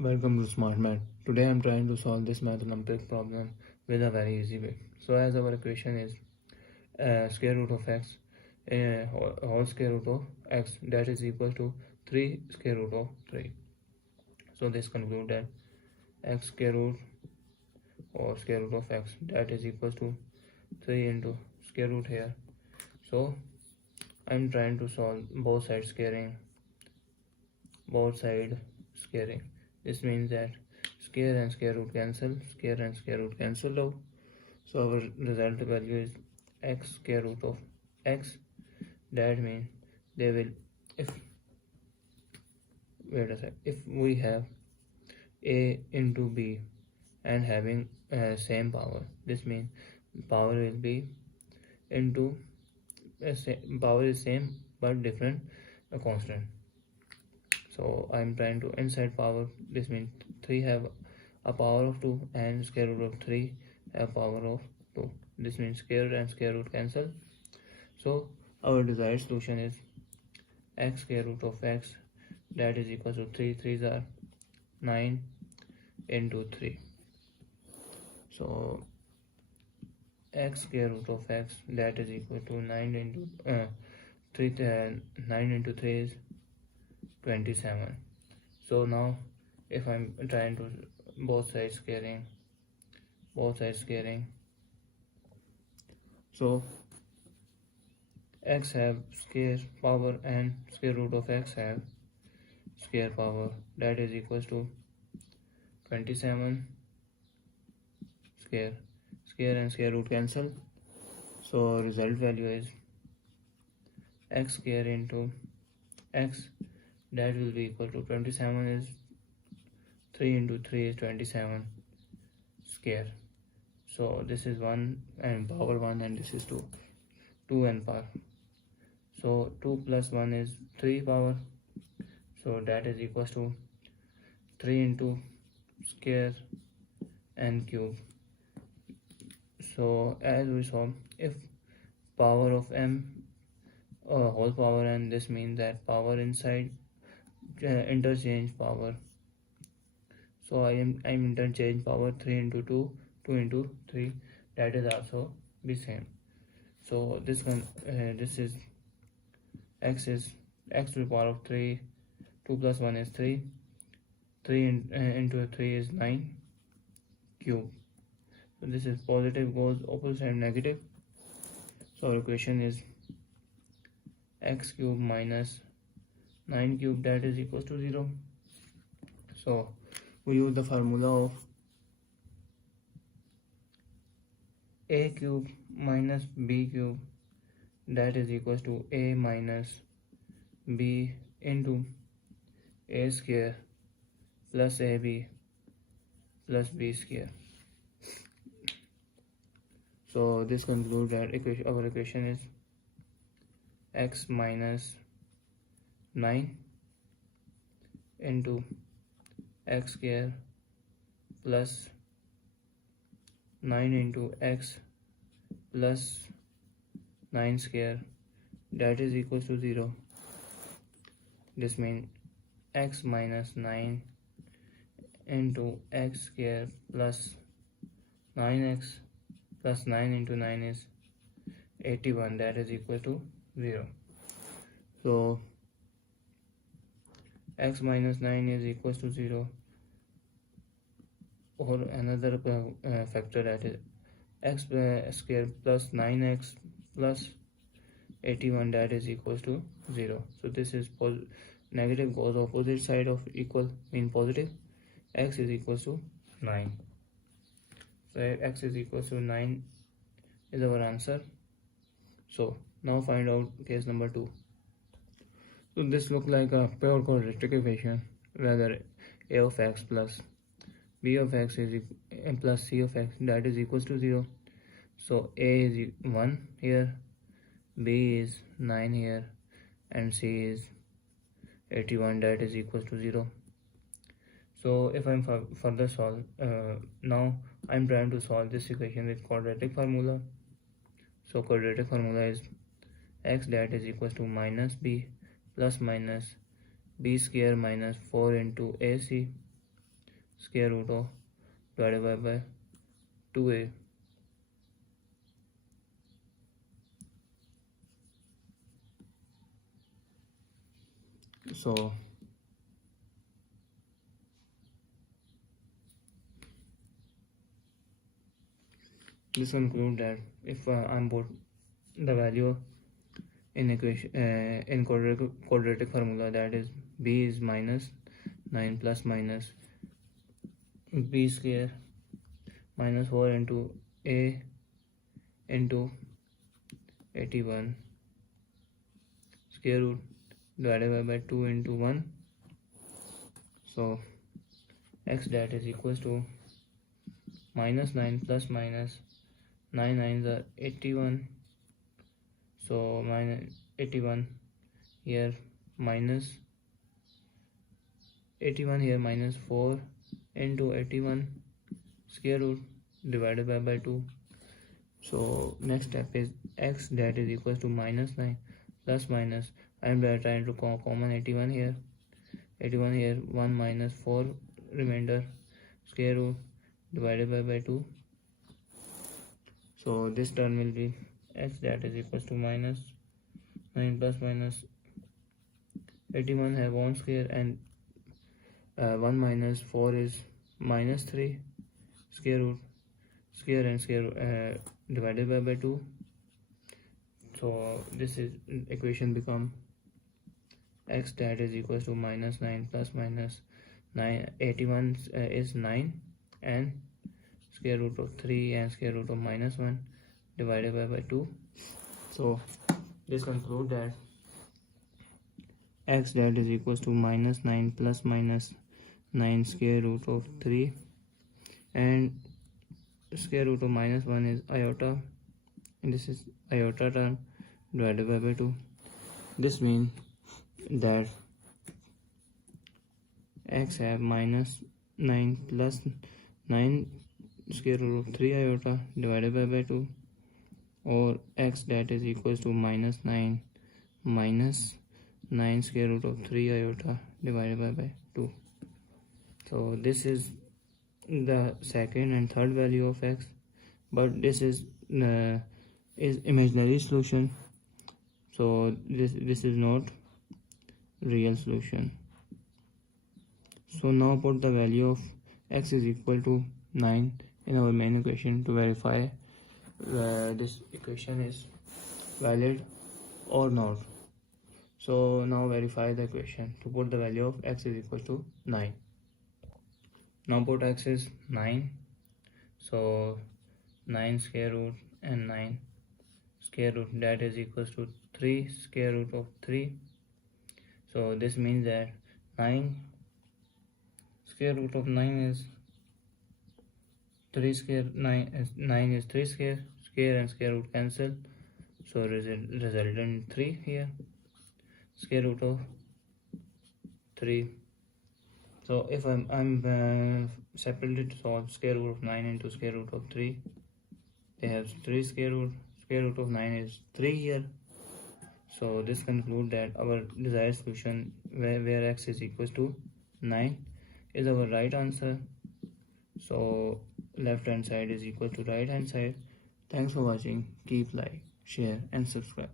Welcome to Smart Math. Today I am trying to solve this Math Olympiad problem with a very easy way. So as our equation is square root of x whole square root of x, that is equal to 3 square root of 3. So this conclude that x square root or square root of x, that is equal to 3 into square root here. So I am trying to solve both sides squaring. This means that square and square root cancel, square and square root cancel out. So our result value is x square root of x. That means they will, if we have a into b and having same power, this means power will be into power is same but different constant. So I'm trying to inside power, this means 3 have a power of 2 and square root of 3 have power of 2. This means square and square root cancel. So our desired solution is x square root of x, that is equal to 3 3s are 9 into 3. So x square root of x, that is equal to 9 into 9 into 3 is 27. So now if I'm trying to both sides squaring, so x have square power and square root of x have square power, that is equals to 27 square and square root cancel. So result value is x square into x, that will be equal to 27 is 3 into 3 is 27 square. So this is 1 and power 1 and this is 2 and power. So 2 plus 1 is 3 power. So that is equals to 3 into square and cube. So as we saw, if power of m whole power n, this means that power inside interchange power. So I am interchange power 3 into 2, 2 into 3, that is also the same. So this one this is x to the power of 3, 2 plus 1 is 3, 3 into 3 is 9 cube. So this is positive goes opposite and negative. So our equation is x cube minus 9 cube, that is equals to 0. So we use the formula of a cube minus b cube, that is equals to a minus b into a square plus ab plus b square. So this concludes that our equation is x minus 9 into x square plus 9 into x plus 9 square, that is equal to 0. This means x minus 9 into x square plus 9x plus 9 into 9 is 81, that is equal to 0. So x minus 9 is equals to 0, or another factor, that is x square plus 9x plus 81, that is equals to 0. So this is negative goes opposite side of equal mean positive. X is equals to 9. So x is equals to 9 is our answer. So now find out case number 2. So this looks like a pure quadratic equation, whether a of x plus b of x is plus c of x, that is equals to 0. So a is 1 here, b is 9 here, and c is 81, that is equals to 0. So if I'm further solve, now I'm trying to solve this equation with quadratic formula. So quadratic formula is x, that is equals to minus b plus minus b square minus 4 into ac square root of divided by 2a. So this concludes that if I'm put the value in equation in quadratic formula, that is b is minus 9 plus minus b square minus 4 into a into 81 square root divided by 2 into 1. So x that is equals to minus 9 plus minus 9 9s are 81. So minus 81 here, minus 81 here, minus 4 into 81 square root divided by 2. So next step is x that is equals to minus 9 plus minus, I am trying to common 81 here, 1 minus 4 remainder square root divided by 2. So this term will be x that is equals to minus 9 plus minus 81 have 1 square, and 1 minus 4 is minus 3 square root, square and square divided by 2. So this is equation become x that is equals to minus 9 plus minus 81 is 9 and square root of 3 and square root of minus 1 divided by 2. So this conclude that x that is equals to minus 9 plus minus 9 square root of 3 and square root of minus 1 is iota, and this is iota term divided by 2. This means that x have minus 9 plus 9 square root of 3 iota divided by 2, or x that is equals to minus 9 minus 9 square root of 3 iota divided by 2. So this is the second and third value of x, but this is imaginary solution, so this is not real solution. So now put the value of x is equal to 9 in our main equation to verify this equation is valid or not. So now verify the equation to put the value of x is equal to 9. Now put x is 9, so 9 square root and 9 square root that is equals to 3 square root of 3. So this means that 9 square root of 9 is 3 square, 9 is 3 square, square and square root cancel, so resultant 3 here, square root of 3. So if I'm separately to solve square root of 9 into square root of 3, they have 3 square root of 9 is 3 here. So this conclude that our desired solution where x is equals to 9 is our right answer. So left hand side is equal to right hand side. Thanks for watching. Keep like, share and subscribe.